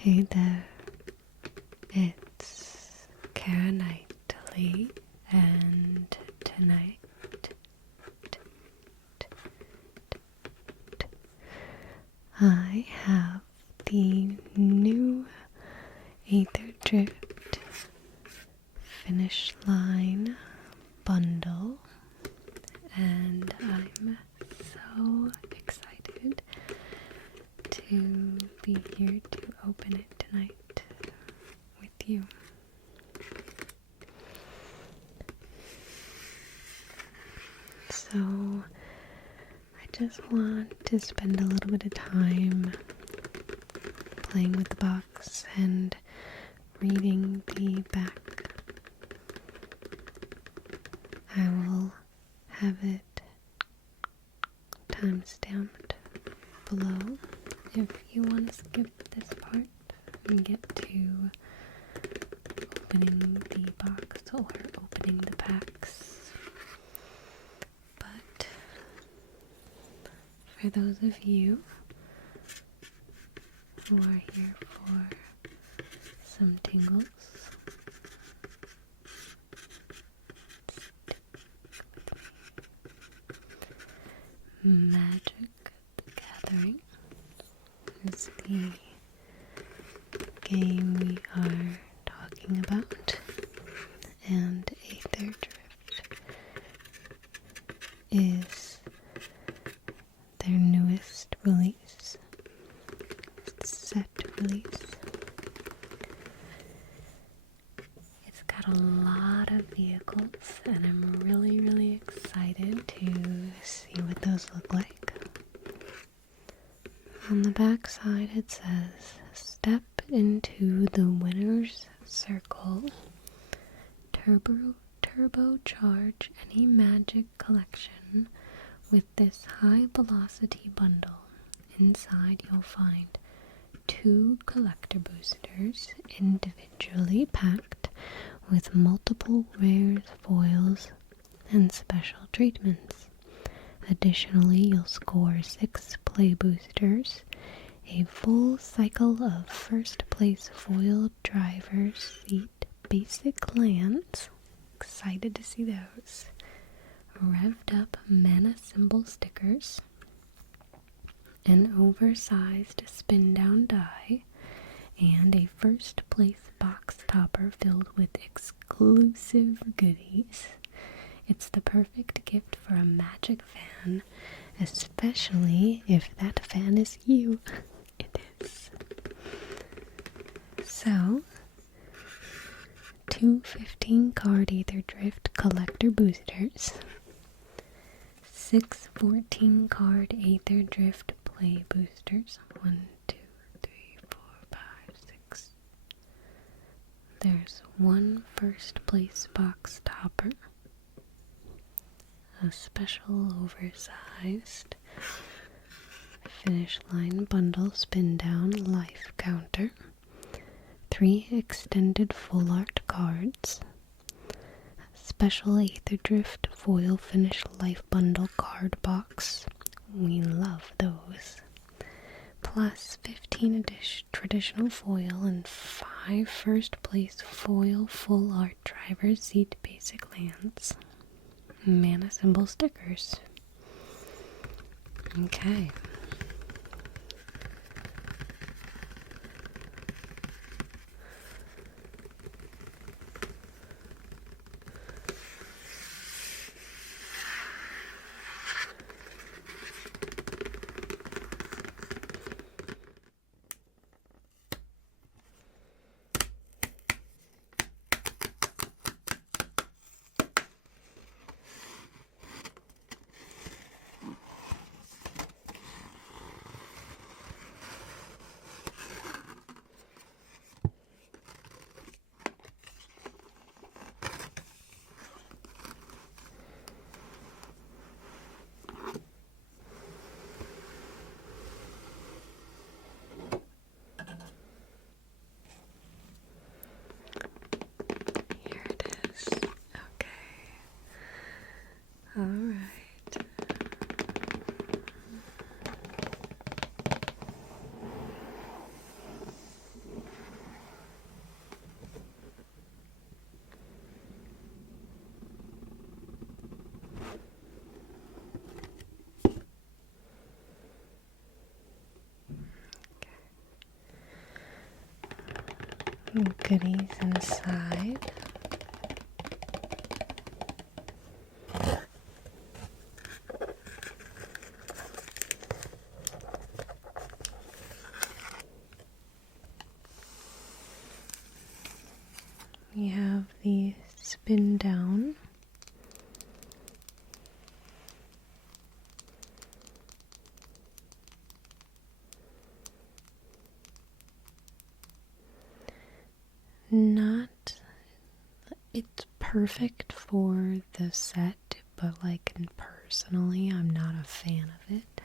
Hey there, it's CaraNightly, and tonight I have the new Aetherdrift Finish Line Bundle, and I'm so excited to be here to open it tonight with you. So I just want to spend a little bit of time playing with the box and reading the back. I will have it time-stamped below if you want to skip this part and get to opening the box or opening the packs. But for those of you who are here for some tingles, Magic the Gathering is the game we are talking about, and Aetherdrift is their newest release, set release. It's got a lot of vehicles, and I'm really excited to see what those look like. On the back side it says, step into the winner's circle, turbocharge any magic collection with this high velocity bundle. Inside you'll find 2 collector boosters individually packed with multiple rares, foils, and special treatments. Additionally, you'll score 6 play boosters, a full cycle of first place foil driver's seat basic lands, excited to see those, revved up mana symbol stickers, an oversized spin down die, and a first place box topper filled with exclusive goodies. It's the perfect gift for a Magic fan, especially if that fan is you. It is. So, 2 15-card Aetherdrift collector boosters, 6 14-card Aetherdrift play boosters, 1, 2, 3, 4, 5, 6. There's 1 first place box topper, a special oversized Finish Line Bundle spin down life counter, 3 extended full art cards, special Aetherdrift foil Finish Life Bundle card box, we love those, plus 15 traditional foil and 5 first place foil full art driver's seat basic lands, mana symbol stickers. Okay. goodies inside. We have the spin down. It's perfect for the set, but like personally, I'm not a fan of it.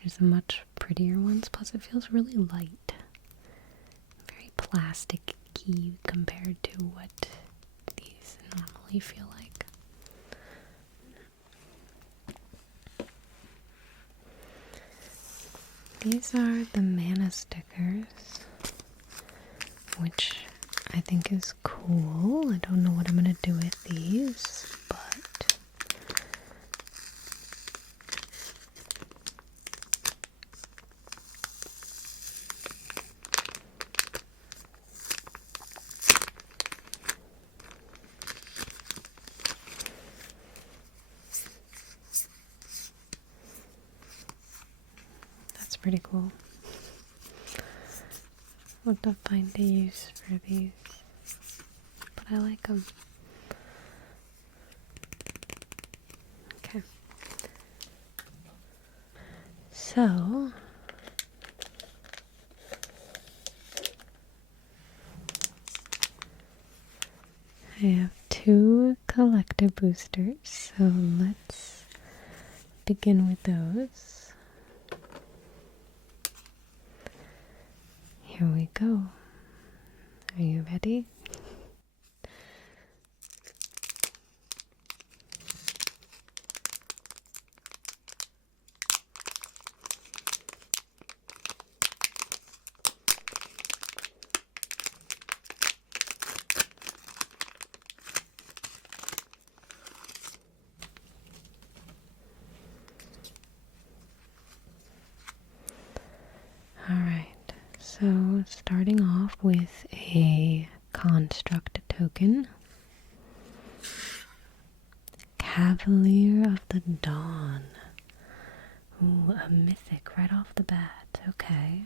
There's much prettier ones, plus it feels really light. Very plastic-y compared to what these normally feel like. These are the mana stickers, which I think is cool. I don't know what I'm going to do with these, but that's pretty cool. What to find a use for these, but I like them. Okay. So, I have 2 collector boosters, so let's begin with those. Here we go. Are you ready? Alright, so starting off with a construct token. Cavalier of the Dawn. Ooh, a mythic right off the bat. Okay.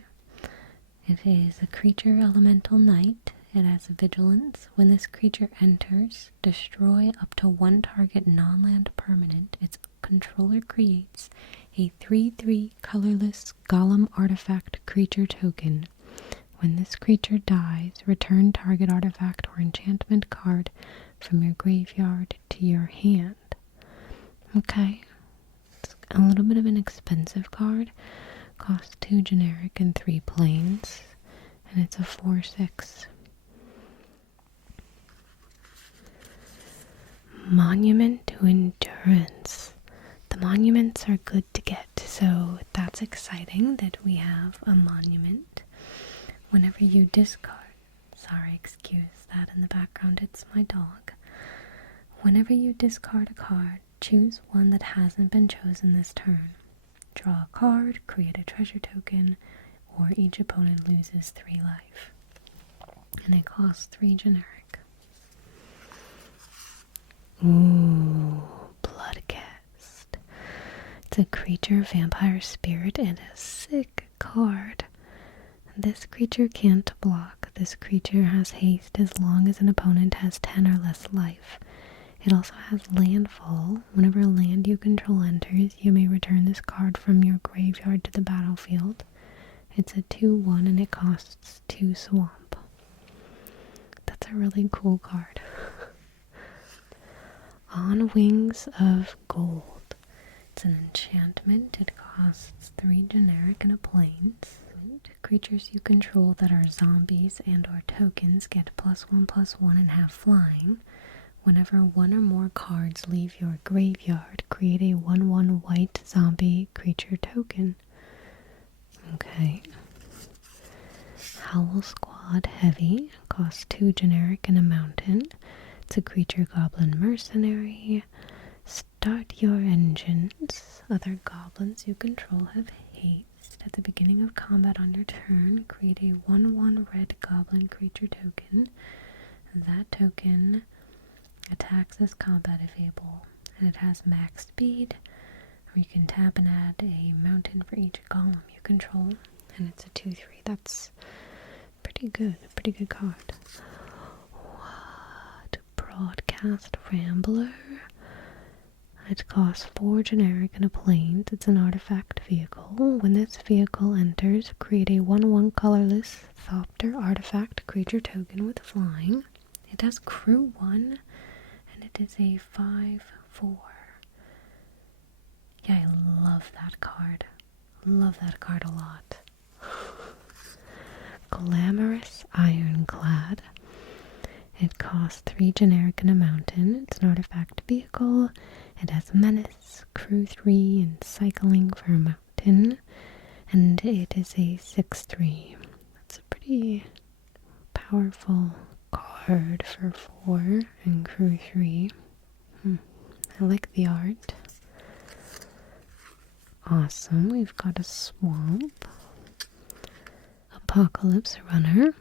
It is a creature elemental knight. It has vigilance. When this creature enters, destroy up to 1 target non-land permanent. Its controller creates a 3/3 colorless golem artifact creature token. When this creature dies, return target artifact or enchantment card from your graveyard to your hand. Okay. It's a little bit of an expensive card. Costs 2 generic and 3 plains. And it's a 4/6. Monument to Endurance. The monuments are good to get, so that's exciting that we have a monument. Whenever you discard, sorry, excuse that in the background, it's my dog. Whenever you discard a card, choose one that hasn't been chosen this turn. Draw a card, create a treasure token, or each opponent loses 3 life. And it costs 3 generic. Ooh, Bloodcast. It's a creature vampire spirit and a sick card. This creature can't block. This creature has haste as long as an opponent has 10 or less life. It also has landfall. Whenever a land you control enters, you may return this card from your graveyard to the battlefield. It's a 2/1 and it costs 2 swamp. That's a really cool card. On Wings of Gold. It's an enchantment. It costs 3 generic and a plains. Creatures you control that are zombies and or tokens get +1/+1 and have flying. Whenever 1 or more cards leave your graveyard, create a 1/1 white zombie creature token. Okay. Howl Squad Heavy. Costs 2 generic and a mountain. It's a creature goblin mercenary. Start your engines. Other goblins you control have haste. at the beginning of combat on your turn, create a 1/1 red goblin creature token. That token attacks as combat if able, and it has max speed, or you can tap and add a mountain for each golem you control, and it's a 2/3. That's pretty good, a pretty good card. What? Broadcast Rambler? It costs 4 generic and a plains. It's an artifact vehicle. When this vehicle enters, create a 1/1 colorless Thopter artifact creature token with flying. It has crew 1, and it is a 5/4. Yeah, I love that card. Love that card a lot. Glamorous Ironclad. It costs 3 generic and a mountain. It's an artifact vehicle. It has menace, crew 3, and cycling for a mountain. And it is a 6/3. That's a pretty powerful card for 4 and crew 3. I like the art. Awesome. We've got a swamp. Apocalypse Runner.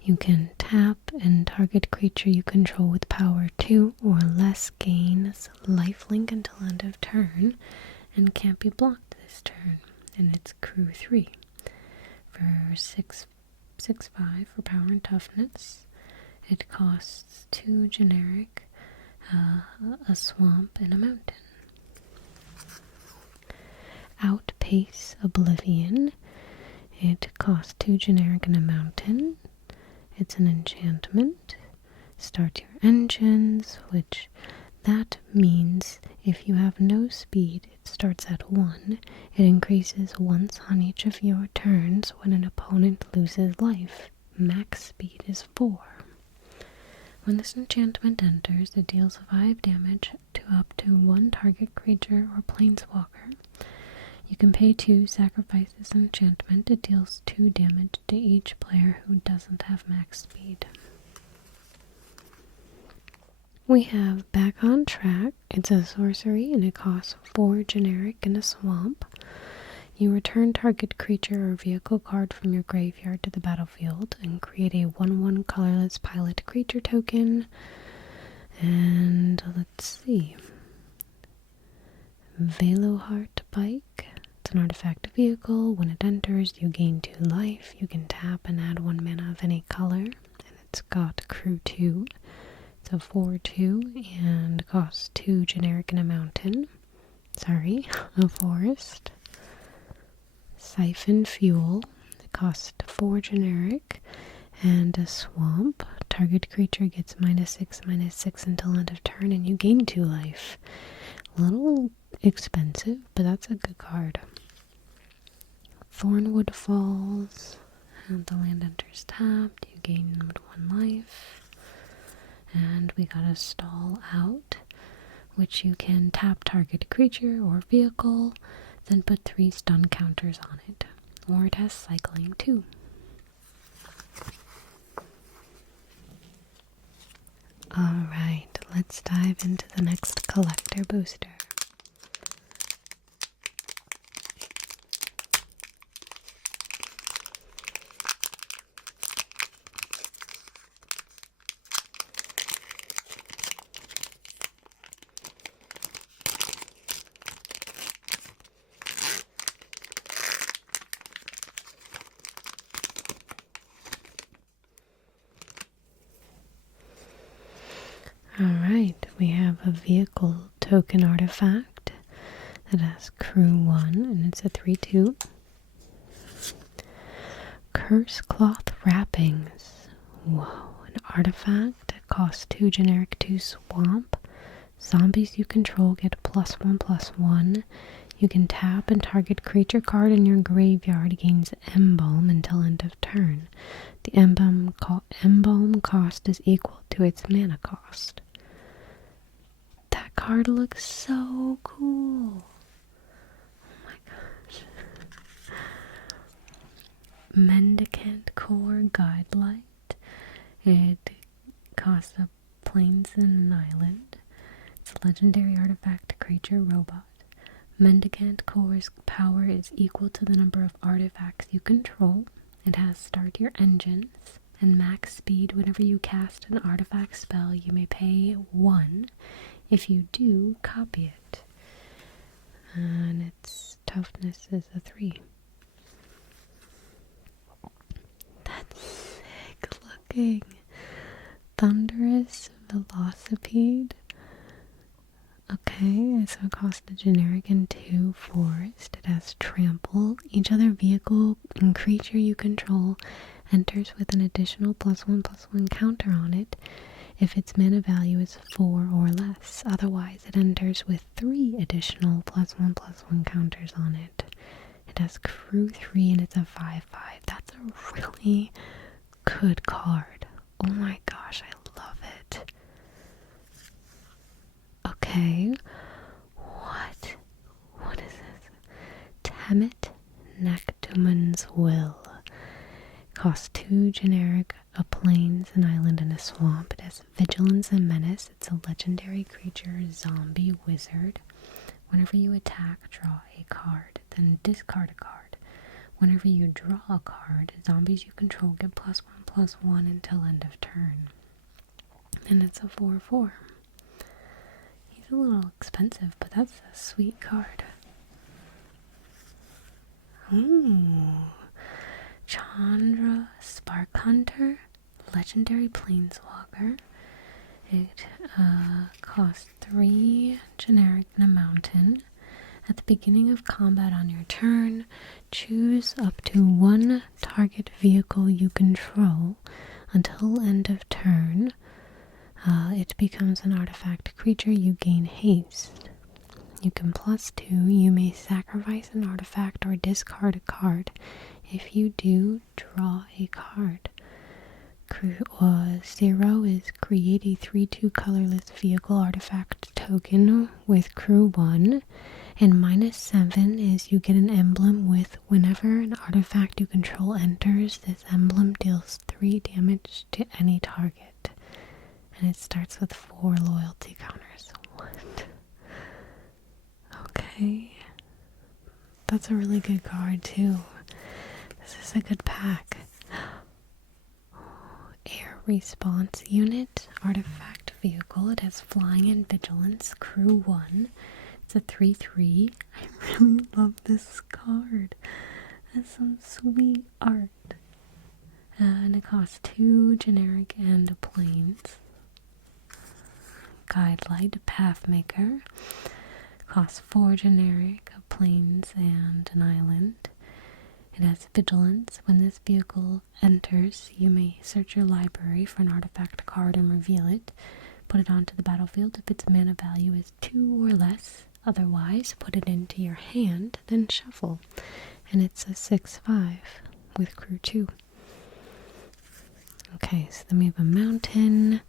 You can tap and target creature you control with power 2 or less gains lifelink until end of turn and can't be blocked this turn. And it's crew 3 for 6/5 for power and toughness. It costs 2 generic, a swamp, and a mountain. Outpace Oblivion. It costs 2 generic and a mountain. It's an enchantment. Start your engines, which that means if you have no speed, it starts at 1. It increases once on each of your turns when an opponent loses life. Max speed is 4. When this enchantment enters, it deals 5 damage to up to 1 target creature or planeswalker. You can pay 2, sacrifice this enchantment. It deals 2 damage to each player who doesn't have max speed. We have Back on Track. It's a sorcery and it costs 4 generic and a swamp. You return target creature or vehicle card from your graveyard to the battlefield and create a 1/1 colorless pilot creature token. And let's see. Veloheart Bike. It's an artifact vehicle. When it enters, you gain 2 life. You can tap and add 1 mana of any color. And it's got crew 2. It's a 4/2 and costs 2 generic and a mountain. Sorry, a forest. Siphon Fuel. It costs 4 generic and a swamp. Target creature gets -6/6 until end of turn, and you gain 2 life. A little expensive, but that's a good card. Thornwood Falls. And the land enters tapped. You gain 1 life. And we got a Stall Out, which you can tap target creature or vehicle, then put 3 stun counters on it. Or it has cycling too. Alright, let's dive into the next collector booster. Alright, we have a vehicle token artifact that has crew 1 and it's a 3/2. Curse Cloth Wrappings. Whoa, an artifact. It costs 2 generic, 2 swamp. Zombies you control get +1/+1. You can tap and target creature card in your graveyard gains Embalm until end of turn. The Embalm cost is equal to its mana cost. That card looks so cool. Oh my gosh. Mendicant Core Guidelight. It costs a plains and an island. It's a legendary artifact creature robot. Mendicant Core's power is equal to the number of artifacts you control. It has start your engines and max speed. Whenever you cast an artifact spell, you may pay 1. If you do, copy it. And its toughness is a 3. That's sick looking. Thunderous Velocipede. Okay, so it costs a generic and 2 forest. It has trample. Each other vehicle and creature you control enters with an additional +1/+1 counter on it if its mana value is 4 or less. Otherwise, it enters with 3 additional +1/+1 counters on it. It has crew 3 and it's a 5/5. That's a really good card. Oh my gosh, I love it. Okay, what is this? Temet Nectuman's Will. Costs 2 generic, a plains, an island, and a swamp. It has vigilance and menace. It's a legendary creature, zombie wizard. Whenever you attack, draw a card, then discard a card. Whenever you draw a card, zombies you control get +1/+1 until end of turn. And it's a 4/4. He's a little expensive, but that's a sweet card. Ooh. Chandra Spark Hunter, legendary planeswalker. It costs 3 generic and a mountain. At the beginning of combat on your turn, choose up to 1 target vehicle you control. Until end of turn, it becomes an artifact creature. You gain haste. You can +2. You may sacrifice an artifact or discard a card. If you do, draw a card. 0 is create a 3/2 colorless vehicle artifact token with crew 1. And -7 is you get an emblem with whenever an artifact you control enters, this emblem deals 3 damage to any target. And it starts with 4 loyalty counters. What? Okay. That's a really good card too. This is a good pack. Air Response Unit, artifact vehicle. It has flying and vigilance, crew 1. It's a 3/3. I really love this card. Has some sweet art. And it costs 2 generic and a plains. Guidelight Pathmaker. Costs 4 generic, a plains, and an island. It has vigilance. When this vehicle enters, you may search your library for an artifact card and reveal it. Put it onto the battlefield if its mana value is 2 or less. Otherwise, put it into your hand, then shuffle. And it's a 6/5 with crew 2. Okay, so then we have a mountain.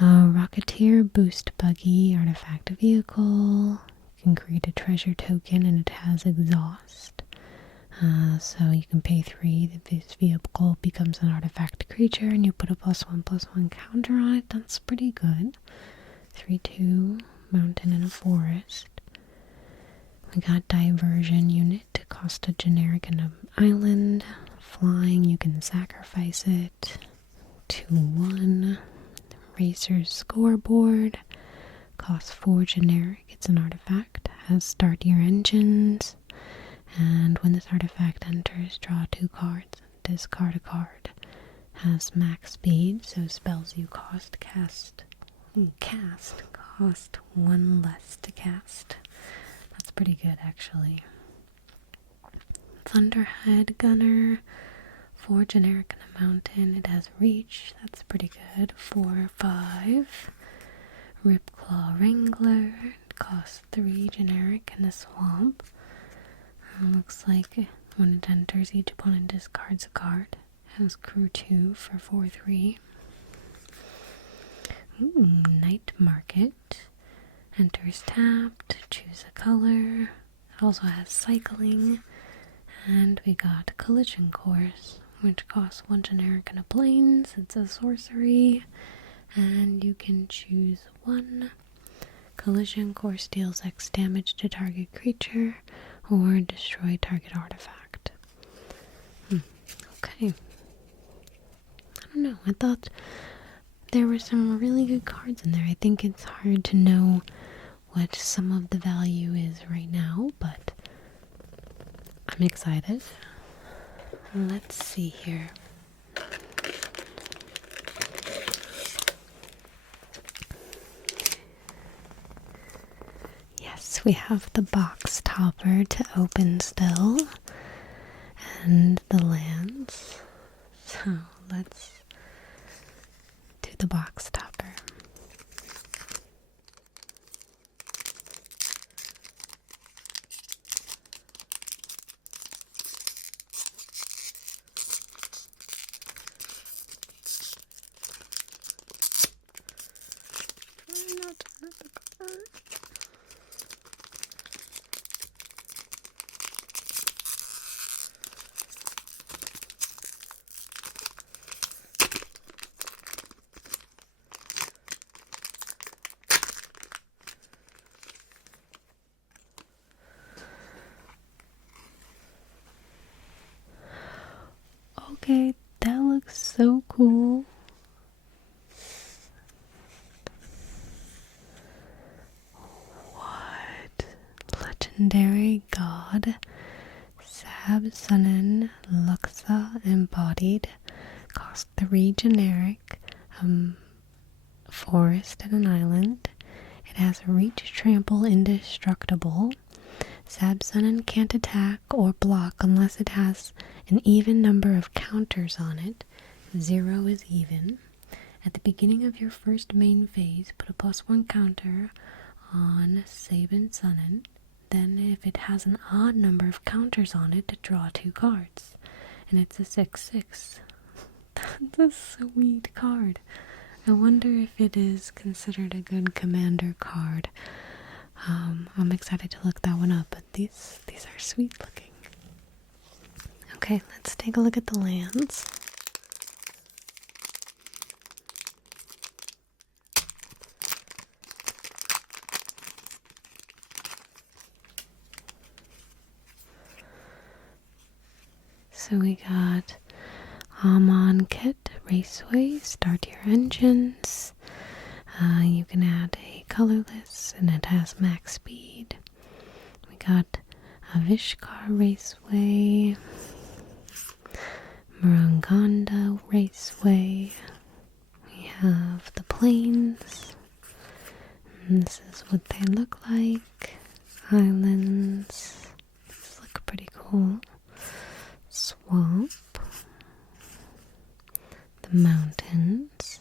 Rocketeer Boost Buggy, artifact vehicle. You can create a treasure token and it has exhaust. So you can pay 3. This vehicle becomes an artifact creature and you put a +1/+1 counter on it. That's pretty good. 3/2, mountain and a forest. We got Diversion Unit. It costs a generic and an island. Flying, you can sacrifice it. 2/1. Racer's Scoreboard. Costs 4 generic. It's an artifact. Has start your engines. And when this artifact enters, draw 2 cards. Discard a card. Has max speed, so spells you cast cost 1 less to cast. That's pretty good, actually. Thunderhead Gunner. 4 generic and a mountain. It has reach. That's pretty good. 4/5. Ripclaw Wrangler. It costs 3 generic and a swamp. Looks like when it enters, each opponent discards a card. It has crew 2 for 4/3. Night Market. Enters tapped. Choose a color. It also has cycling. And we got Collision Course, which costs 1 generic and a plains. It's a sorcery. And you can choose 1 Collision course deals X damage to target creature or destroy target artifact. Okay. I don't know. I thought there were some really good cards in there. I think it's hard to know what some of the value is right now, but I'm excited. Let's see here. Yes, we have the box topper to open still, and the lands. So let's do the box topper. Okay, that looks so cool. What? Legendary God Sab-Sunnen Luxa Embodied. Cost 3 generic. Forest and an island. It has a reach, trample, indestructible. Sab-Sunnen can't attack or block unless it has an even number of counters on it. 0 is even. At the beginning of your first main phase, put a +1 counter on Sab-Sunnen. Then, if it has an odd number of counters on it, draw 2 cards. And it's a 6/6. That's a sweet card. I wonder if it is considered a good commander card. I'm excited to look that one up, but these are sweet looking. Okay, let's take a look at the lands. So we got Amon Kit, Raceway, start your engines. You can add a colorless and it has max speed. We got a Vishkar Raceway, Maranganda Raceway. We have the plains. And this is what they look like. Islands. These look pretty cool. Swamp. The mountains.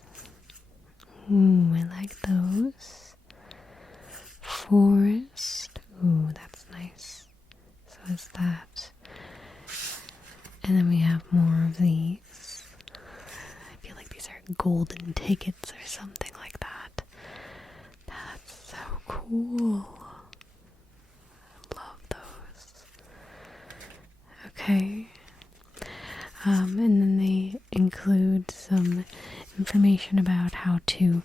Ooh, I like those. Forest. Ooh, that's nice. So is that. And then we have more of these. I feel like these are golden tickets or something like that. That's so cool. I love those. Okay. And then they include some information about how to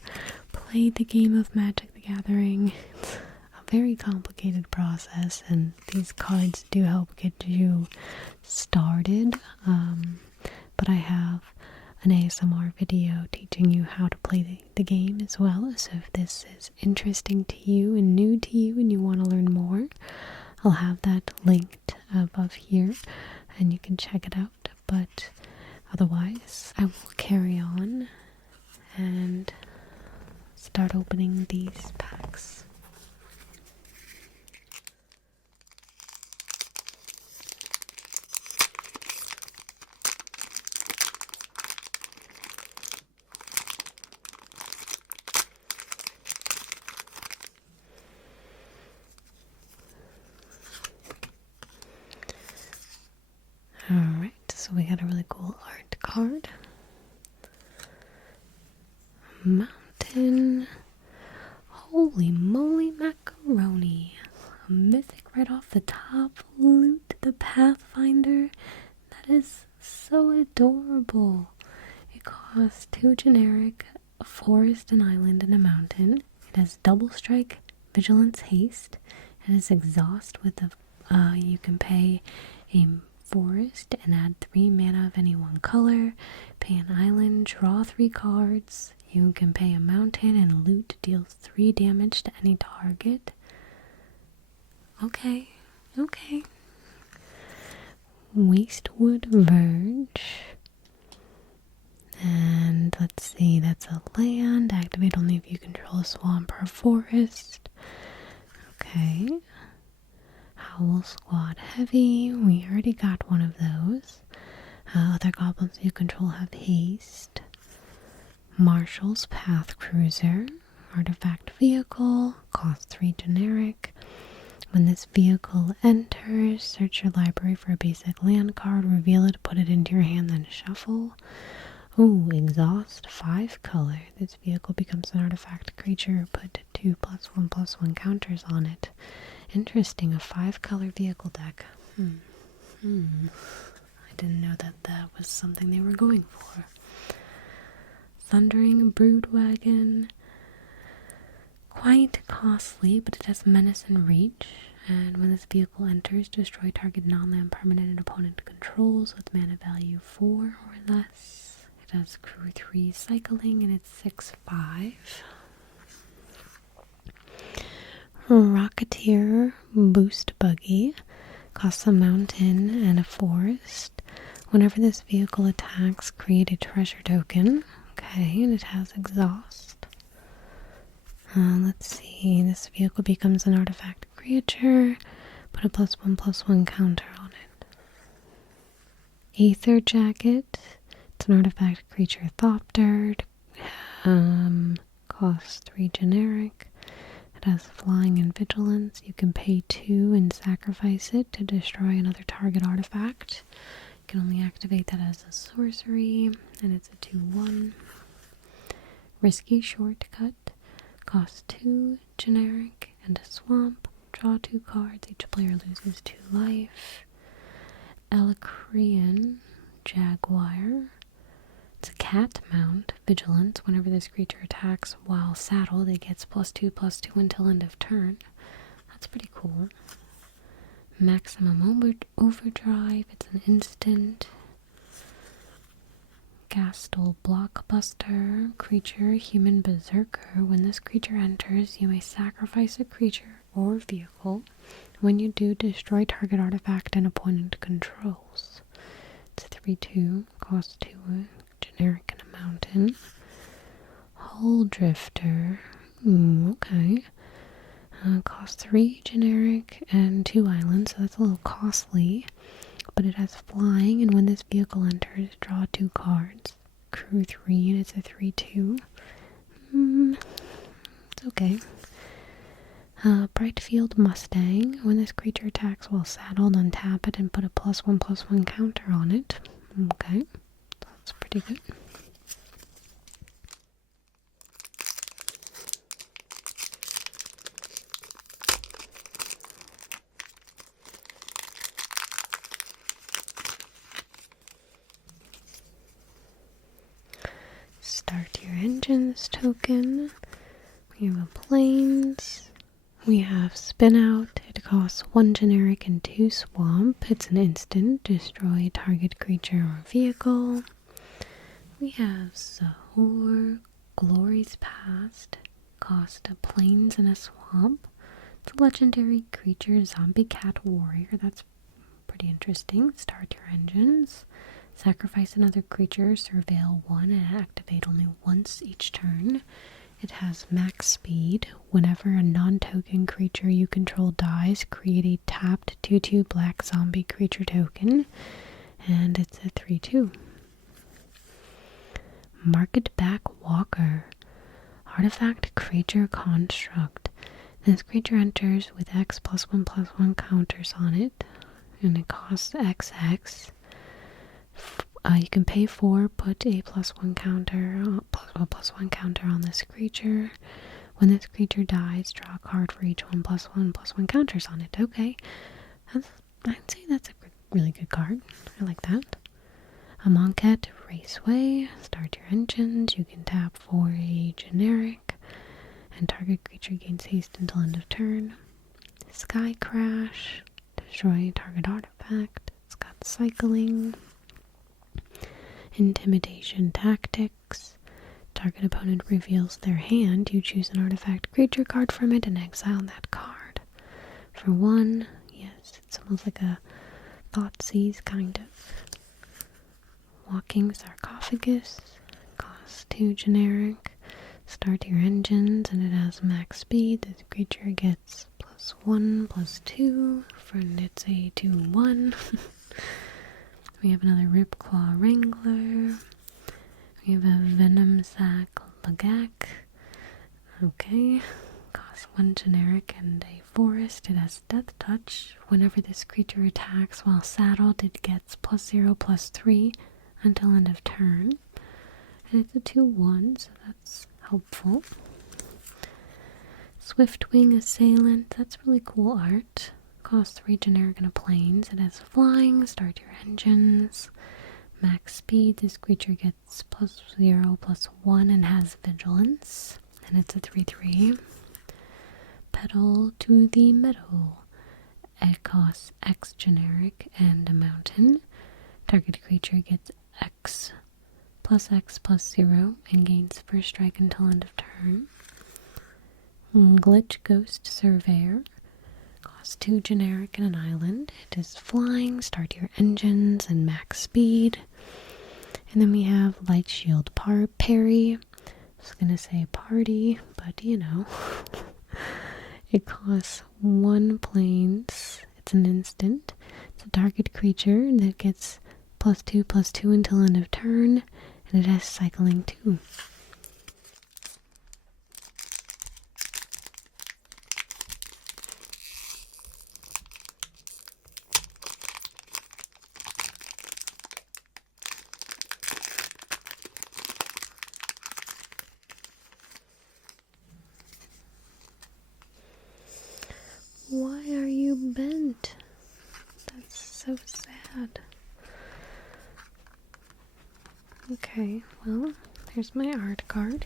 play the game of Magic the Gathering. It's a very complicated process, and these cards do help get you started. But I have an ASMR video teaching you how to play the game as well. So if this is interesting to you and new to you and you want to learn more, I'll have that linked above here and you can check it out. But otherwise, I will carry on and start opening these packs. Alright, so we got a really cool art card. Mountain. Holy moly macaroni. A mythic right off the top. Loot the Pathfinder. That is so adorable. It costs 2 generic, a forest, an island, and a mountain. It has double strike, Vigilance Haste. It is Exhaust with you can pay a forest and add 3 mana of any one color. Pay an island, draw 3 cards. You can pay a mountain and loot deals 3 damage to any target. Okay. Wastewood Verge. And let's see, that's a land. Activate only if you control a swamp or a forest. Okay. Howl Squad Heavy. We already got one of those. Other goblins you control have haste. Marshall's Path Cruiser. Artifact Vehicle. Cost 3 generic. When this vehicle enters, search your library for a basic land card, reveal it, put it into your hand, then shuffle. Ooh, Exhaust 5 color. This vehicle becomes an artifact creature. Put 2+1/+1 counters on it. Interesting, a 5 color vehicle deck. I didn't know that was something they were going for. Thundering Broodwagon. Quite costly, but it has Menace and Reach. And when this vehicle enters, destroy target non-land permanent an opponent controls with mana value 4 or less. It has crew 3 cycling and it's 6/5. Rocketeer Boost Buggy. Costs a mountain and a forest. Whenever this vehicle attacks, create a treasure token. Okay, and it has Exhaust. Let's see, this vehicle becomes an artifact creature. Put a +1/+1 counter on it. Aether Jacket. It's an artifact creature Thopter. Costs 3 generic. It has flying and vigilance. You can pay 2 and sacrifice it to destroy another target artifact. You can only activate that as a sorcery, and it's a 2/1. Risky Shortcut. Costs 2 generic and a swamp. Draw 2 cards. Each player loses 2 life. Electrian Jaguar. It's a cat mount. Vigilance. Whenever this creature attacks while saddled, it gets +2/+2 until end of turn. That's pretty cool. Maximum Overdrive. It's an instant. Gastel Blockbuster. Creature Human Berserker. When this creature enters, you may sacrifice a creature or vehicle. When you do, destroy target artifact an opponent controls. It's a 3/2. Costs 2 generic and a mountain. Hull Drifter. Okay. Costs 3 generic and 2 islands, so that's a little costly. But it has flying, and when this vehicle enters, draw 2 cards. Crew 3, and it's a 3/2. It's okay. Brightfield Mustang. When this creature attacks while saddled, untap it and put a +1/+1 counter on it. Okay, that's pretty good. Start your engines token. We have a plains. We have spin out. It costs 1 generic and 2 swamp. It's an instant. Destroy target creature or vehicle. We have Sahur. Glory's Past. Cost a plains and a swamp. It's a legendary creature, zombie cat warrior. That's pretty interesting. Start your engines. Sacrifice another creature, surveil 1, and activate only once each turn. It has max speed. Whenever a non-token creature you control dies, create a tapped 2/2 black zombie creature token. And it's a 3/2. Marketback Walker. Artifact creature construct. This creature enters with X +1/+1 counters on it. And it costs XX. You can pay 4, put a +1 counter, +1 counter on this creature. When this creature dies, draw a card for each one +1/+1 counters on it. Okay, I'd say that's a really good card. I like that. A Monket Raceway. Start your engines. You can tap for a generic, and target creature gains haste until end of turn. Sky Crash, destroy target artifact. It's got cycling. Intimidation Tactics. Target opponent reveals their hand. You choose an artifact creature card from it and exile that card. For 1, yes, it's almost like a Thoughtseize kind of. Walking Sarcophagus. Costs 2 generic. Start your engines and it has max speed. This creature gets +1/+2 for it's a 2/1. We have another Ripclaw Wrangler. We have a Venom Sac Lagak. Okay. Costs 1 generic and a forest. It has Death Touch. Whenever this creature attacks while saddled, it gets +0/+3 until end of turn. And it's a 2/1, so that's helpful. Swiftwing Assailant. That's really cool art. Costs 3 generic and a plains. It has flying. Start your engines. Max speed. This creature gets +0/+1 and has vigilance. And it's a 3/3. Pedal to the Meadow. It costs X generic and a mountain. Target creature gets X +X/+0 and gains first strike until end of turn. Glitch Ghost Surveyor. Costs 2 generic and an island. It is flying. Start your engines and max speed. And then we have Light Shield Parry. I was going to say party, but you know. It costs 1 plains. It's an instant. It's a target creature that gets +2/+2 until end of turn. And it has cycling too. Why are you bent? That's so sad. Okay, well, here's my art card.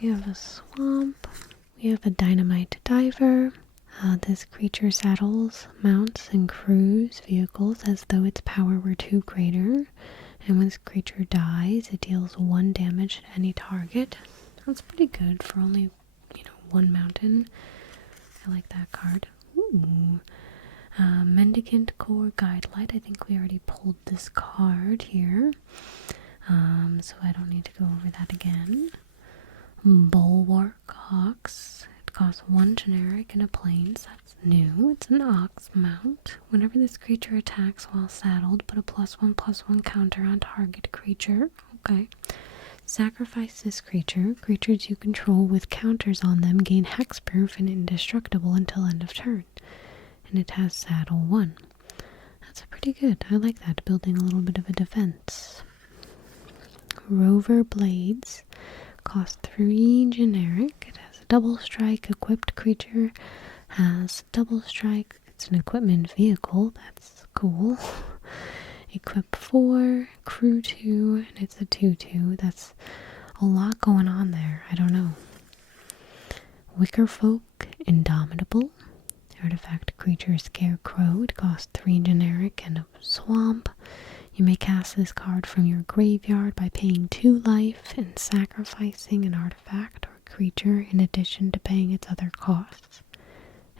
We have a swamp. We have a dynamite diver. This creature saddles, mounts, and crews vehicles as though its power were 2 greater. And when this creature dies, it deals 1 damage to any target. That's pretty good for only, 1 mountain. I like that card. Ooh. Mendicant Core Guidelight. I think we already pulled this card here. So I don't need to go over that again. Bulwark Ox. It costs 1 generic and a plains. That's new. It's an ox mount. Whenever this creature attacks while saddled, put a +1/+1 counter on target creature. Okay. Sacrifice this creature. Creatures you control with counters on them gain hexproof and indestructible until end of turn. And it has saddle 1. That's pretty good. I like that, building a little bit of a defense. Rover Blades. Costs 3 generic. It has a double strike. Equipped creature has double strike. It's an equipment vehicle. That's cool. Equip 4, crew 2, and it's a 2/2. That's a lot going on there. I don't know. Wickerfolk Indomitable. Artifact creature Scarecrow. It costs 3 generic and a swamp. You may cast this card from your graveyard by paying 2 life and sacrificing an artifact or creature in addition to paying its other costs.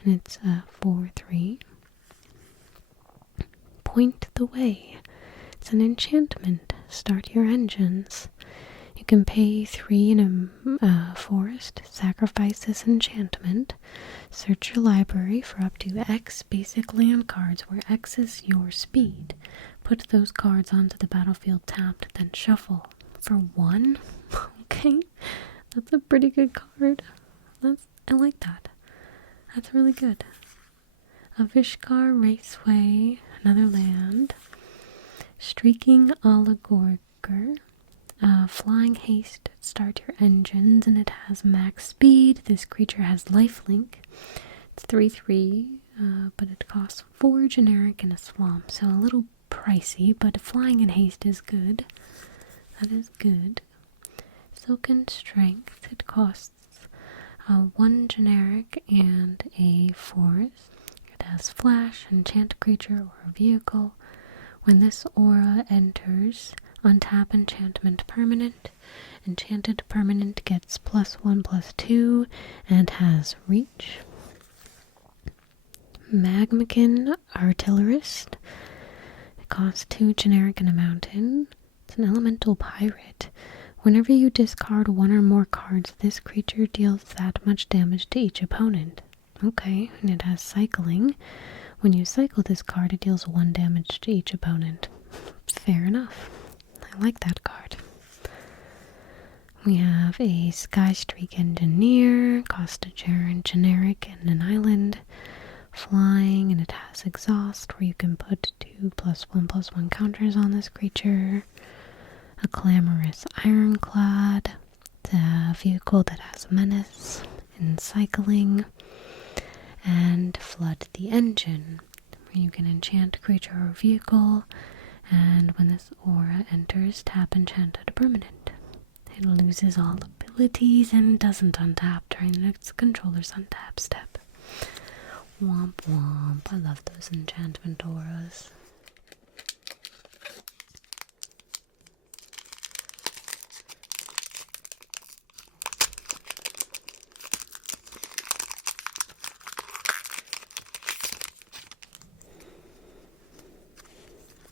And it's a 4/3. Point the Way. It's an enchantment. Start your engines. You can pay 3 in a forest, sacrifice this enchantment, search your library for up to X basic land cards where X is your speed. Put those cards onto the battlefield tapped, then shuffle. For 1? Okay, that's a pretty good card. I like that. That's really good. A Vishkar Raceway, another land. Streaking Allegoriker. Flying Haste, start your engines, and it has max speed. This creature has lifelink. It's 3/3, but it costs 4 generic and a swamp, so a little pricey, but flying and haste is good. That is good. So Silken Strength. It costs 1 generic and a forest. It has flash, enchant creature or vehicle. When this aura enters, untap enchantment permanent. Enchanted permanent gets +1/+2 and has reach. Magmakin Artillerist. It costs 2 generic and a mountain. It's an elemental pirate. Whenever you discard 1 or more cards, this creature deals that much damage to each opponent. Okay, and it has cycling. When you cycle this card, it deals 1 damage to each opponent. Fair enough. I like that card. We have a Sky Streak Engineer, cost a generic and an island. Flying, and it has exhaust where you can put 2 +1/+1 counters on this creature. A Clamorous Ironclad. It's a vehicle that has menace and cycling. And Flood the Engine, where you can enchant creature or vehicle, and when this aura enters, tap enchanted permanent. It loses all abilities and doesn't untap during its controller's untap step. Womp womp. I love those enchantment auras.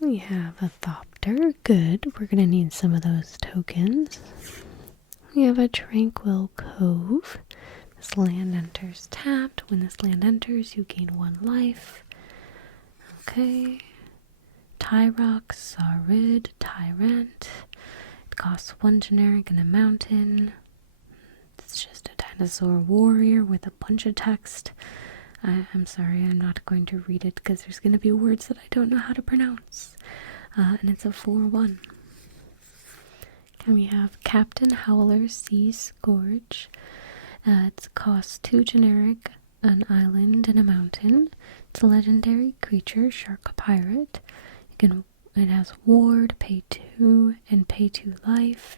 We have a Thopter. Good. We're going to need some of those tokens. We have a Tranquil Cove. This land enters tapped. When this land enters, you gain 1 life. Okay. Tyrock, Sarid, Tyrant. It costs 1 generic and a mountain. It's just a dinosaur warrior with a bunch of text. I'm sorry, I'm not going to read it because there's going to be words that I don't know how to pronounce. And it's a 4/1. And we have Captain Howler Sea Scourge. It costs 2 generic, an island, and a mountain. It's a legendary creature, Shark Pirate. It has ward, pay 2, and pay 2 life.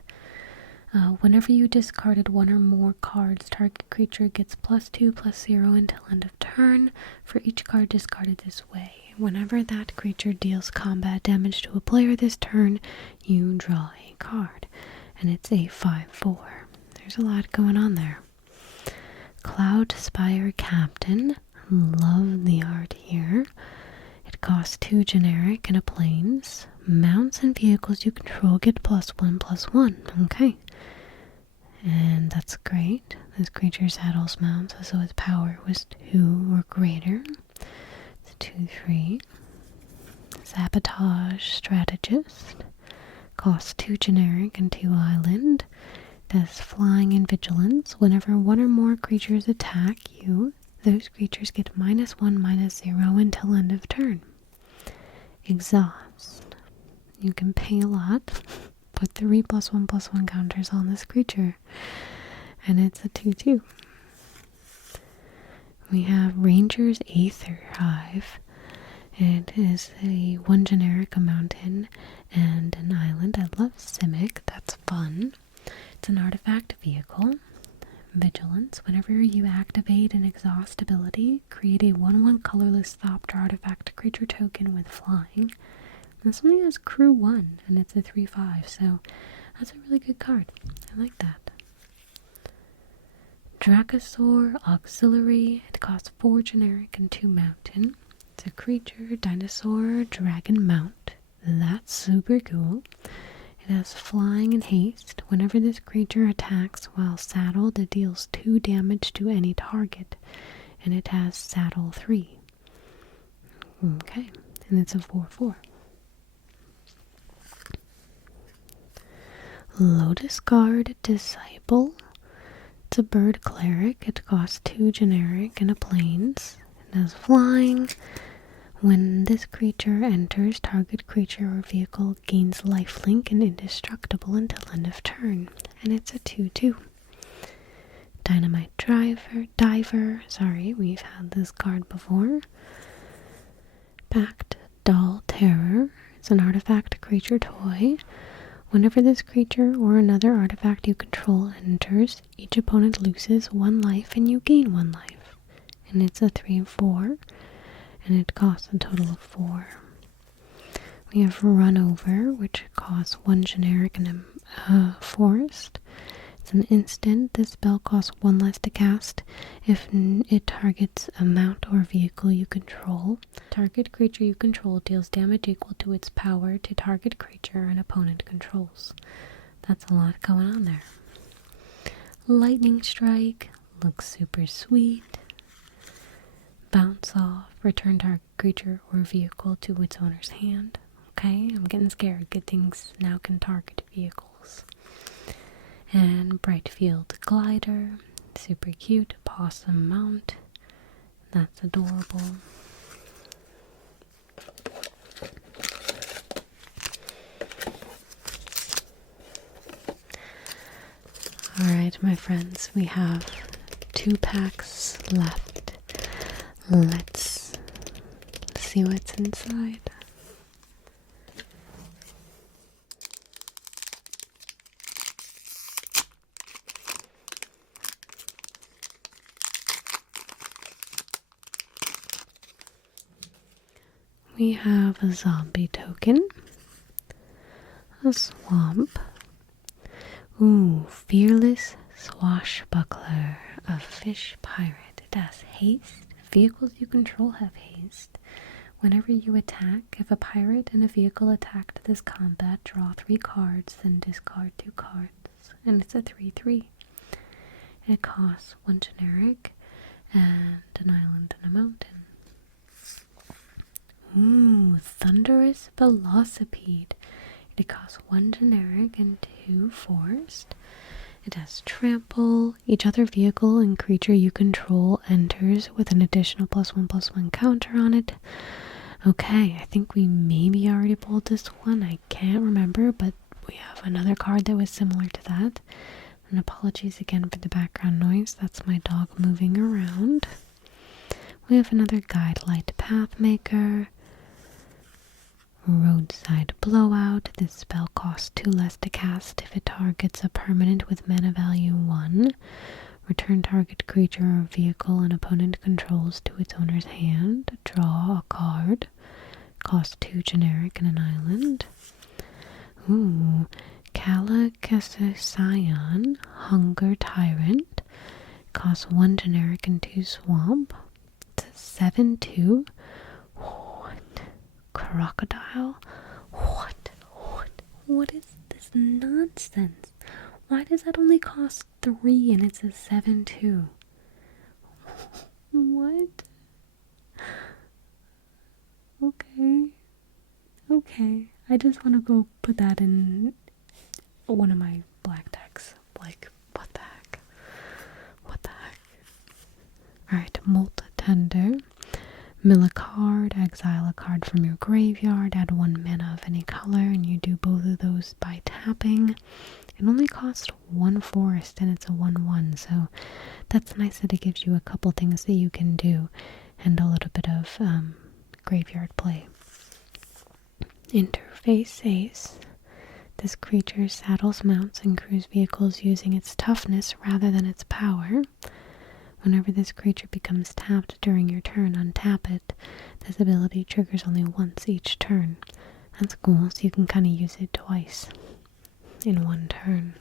Whenever you discarded 1 or more cards, target creature gets +2/+0 until end of turn for each card discarded this way. Whenever that creature deals combat damage to a player this turn, you draw a card. And it's a 5/4. There's a lot going on there. Cloud Spire Captain. Love the art here. It costs 2 generic and a plains. Mounts and vehicles you control get +1/+1. Okay. And that's great. This creature saddles mounts, so its power was 2 or greater. It's 2/3. Sabotage Strategist. Costs 2 generic and 2 island. Does flying and vigilance. Whenever 1 or more creatures attack you, those creatures get -1/-0 until end of turn. Exhaust. You can pay a lot. Put 3 +1/+1 counters on this creature. And it's a 2/2. We have Ranger's Aether Hive. It is a 1 generic, a mountain, and an island. I love Simic. That's fun. It's an artifact vehicle. Vigilance. Whenever you activate an exhaust ability, create a 1/1 colorless Thopter artifact creature token with flying. This only has crew 1, and it's a 3/5, so that's a really good card. I like that. Dracosaur Auxiliary. It costs 4 generic and 2 mountain. It's a creature, dinosaur, dragon mount. That's super cool. It has flying and haste. Whenever this creature attacks while saddled, it deals 2 damage to any target. And it has saddle 3. Okay, and it's a 4/4. Lotus Guard Disciple. It's a bird cleric. It costs 2 generic and a plains. It has flying. When this creature enters, target creature or vehicle gains lifelink and indestructible until end of turn. And it's a 2/2. Dynamite Diver. Sorry, we've had this card before. Pact Doll Terror. It's an artifact creature toy. Whenever this creature or another artifact you control enters, each opponent loses 1 life and you gain 1 life. And it's a 3/4, and it costs a total of 4. We have Run Over, which costs 1 generic and a forest. It's an instant. This spell costs 1 less to cast if it targets a mount or vehicle you control. Target creature you control deals damage equal to its power to target creature an opponent controls. That's a lot going on there. Lightning Strike looks super sweet. Bounce Off, return target creature or vehicle to its owner's hand. Okay, I'm getting scared. Good things now can target vehicles. And Brightfield Glider, super cute. Possum Mount, that's adorable. Alright, my friends, we have 2 packs left. Let's see what's inside. We have a zombie token, a swamp, ooh, Fearless Swashbuckler, a fish pirate. It has haste. Vehicles you control have haste. Whenever you attack, if a pirate and a vehicle attacked this combat, draw 3 cards, then discard 2 cards. And it's a 3/3. It costs 1 generic and an island and a mountain. Ooh, Thunderous Velocipede. It costs 1 generic and 2 forest. It has trample. Each other vehicle and creature you control enters with an additional +1/+1 counter on it. Okay, I think we maybe already pulled this one. I can't remember, but we have another card that was similar to that. And apologies again for the background noise. That's my dog moving around. We have another Guidelight Pathmaker. Roadside Blowout. This spell costs 2 less to cast if it targets a permanent with mana value 1. Return target creature or vehicle an opponent controls to its owner's hand. Draw a card. Costs 2 generic and an island. Ooh, Kalakasascion, Hunger Tyrant. Costs 1 generic and 2 swamp. It's a 7/2. What? Crocodile? What is this nonsense? Why does that only cost 3 and it's a 7/2? What? Okay. I just want to go put that in one of my black decks. Like, what the heck? Alright, Molt Tender. Mill a card, exile a card from your graveyard, add 1 mana of any color, and you do both of those by tapping. It only costs 1 forest and it's a 1/1, so that's nice that it gives you a couple things that you can do and a little bit of graveyard play. Interface Ace. This creature saddles, mounts, and crews vehicles using its toughness rather than its power. Whenever this creature becomes tapped during your turn, untap it. This ability triggers only once each turn. That's cool, so you can kind of use it twice in 1 turn.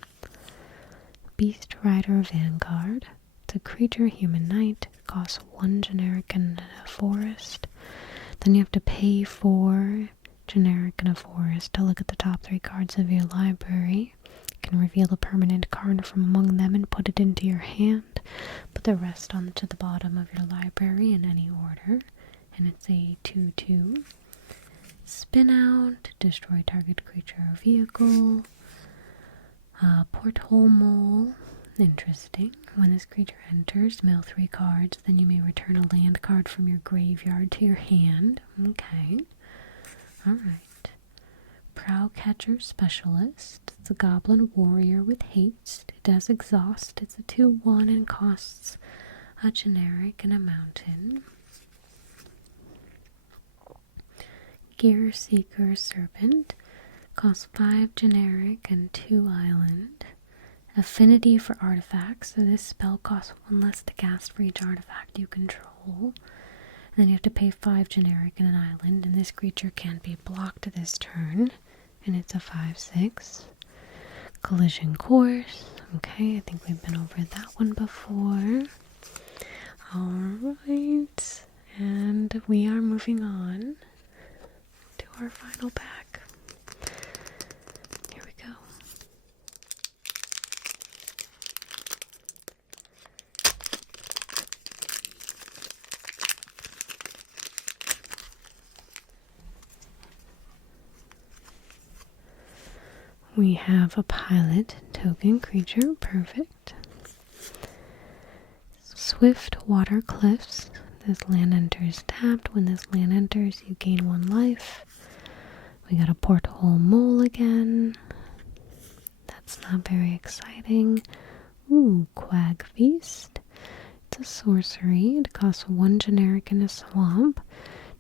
Beast Rider Vanguard. It's a creature, human knight. It costs 1 generic and a forest. Then you have to pay 4 generic and a forest to look at the top 3 cards of your library. You can reveal a permanent card from among them and put it into your hand. Put the rest onto the bottom of your library in any order. And it's a 2/2. Spin out, destroy target creature or vehicle. Porthole Mole. Interesting. When this creature enters, mill 3 cards, then you may return a land card from your graveyard to your hand. Okay. Alright. Prowcatcher Specialist. It's a goblin warrior with haste. It does exhaust. It's a 2/1 and costs a generic and a mountain. Gear Seeker Serpent. Costs 5 generic and 2 island. Affinity for artifacts, so this spell costs 1 less to cast for each artifact you control. And then you have to pay 5 generic and an island, and this creature can't be blocked this turn. And it's a 5/6. Collision Course. Okay, I think we've been over that one before. Alright, and we are moving on to our final pack. Here we go. We have a pilot token creature, perfect. Swift Water Cliffs. This land enters tapped. When this land enters, you gain 1 life. We got a Porthole Mole again. That's not very exciting. Ooh, Quag Feast. It's a sorcery. It costs 1 generic and a swamp.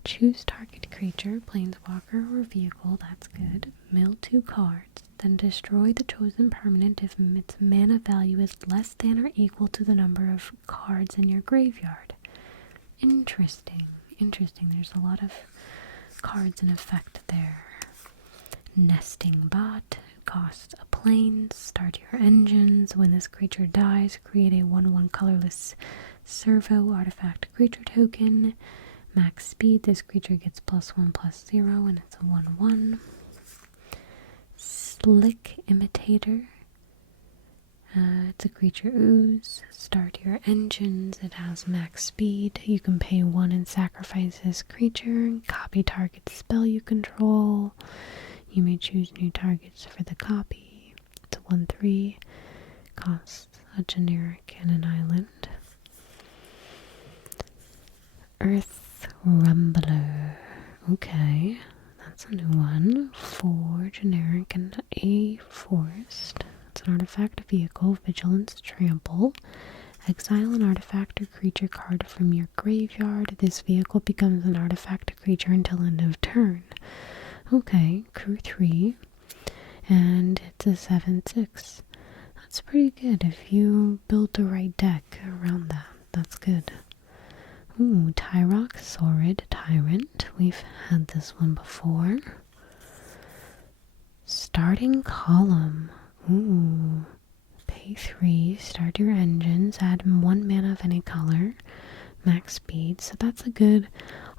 Choose target creature, planeswalker, or vehicle. That's good. Mill 2 cards. Then destroy the chosen permanent if its mana value is less than or equal to the number of cards in your graveyard. Interesting. There's a lot of cards in effect there. Nesting Bot. Costs a plains. Start your engines. When this creature dies, create a 1/1 colorless servo artifact creature token. Max speed. This creature gets +1/+0 and it's a 1/1. Slick Imitator. It's a creature ooze. Start your engines. It has max speed. You can pay 1 and sacrifice this creature. Copy target spell you control. You may choose new targets for the copy. It's a 1/3. Costs a generic and an island. Earth Rumbler. Okay. That's a new one. 4 generic and a forest. It's an artifact vehicle, Vigilance Trample. Exile an artifact or creature card from your graveyard. This vehicle becomes an artifact creature until end of turn. Okay, crew 3. And it's a 7/6. That's pretty good if you build the right deck around that. That's good. Ooh, Tyrock Saurid Tyrant. We've had this one before. Starting Column. Ooh. Pay 3. Start your engines. Add 1 mana of any color. Max speed. So that's a good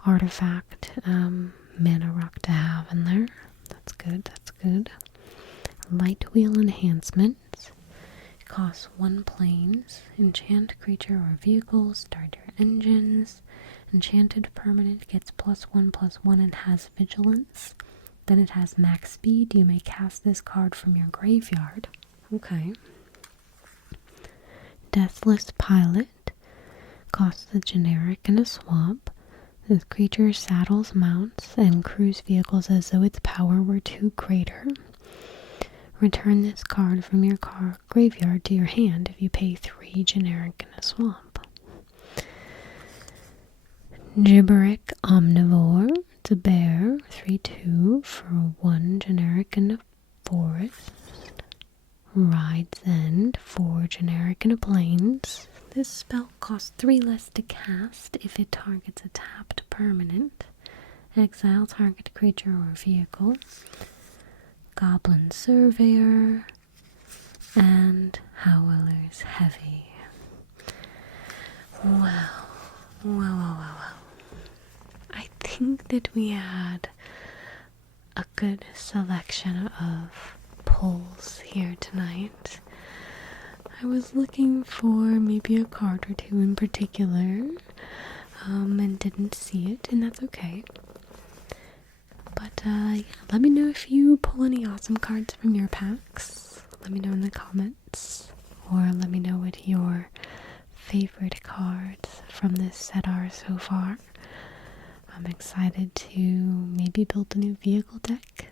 artifact mana rock to have in there. That's good. Light Wheel Enhancement. Costs 1 plains. Enchant creature or vehicle. Start your engines. Enchanted permanent gets +1/+1 and has vigilance. Then it has max speed. You may cast this card from your graveyard. Okay. Deathless Pilot. Costs a generic and a swamp. This creature saddles, mounts, and crews vehicles as though its power were 2 greater. Return this card from your graveyard to your hand if you pay 3 generic and a swamp. Gibberick Omnivore. It's a bear. 3/2 for 1 generic and a forest. Ride's End. 4 generic and a plains. This spell costs 3 less to cast if it targets a tapped permanent. Exile target creature or vehicle. Goblin Surveyor, and Howler's Heavy. Wow. I think that we had a good selection of pulls here tonight. I was looking for maybe a card or 2 in particular, and didn't see it, and that's okay. But yeah, let me know if you pull any awesome cards from your packs. Let me know in the comments, or let me know what your favorite cards from this set are so far. I'm excited to maybe build a new vehicle deck.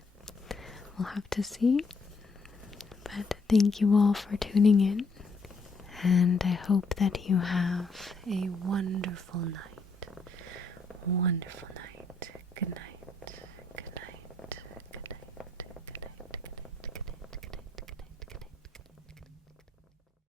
We'll have to see. But thank you all for tuning in, and I hope that you have a wonderful night. Good night.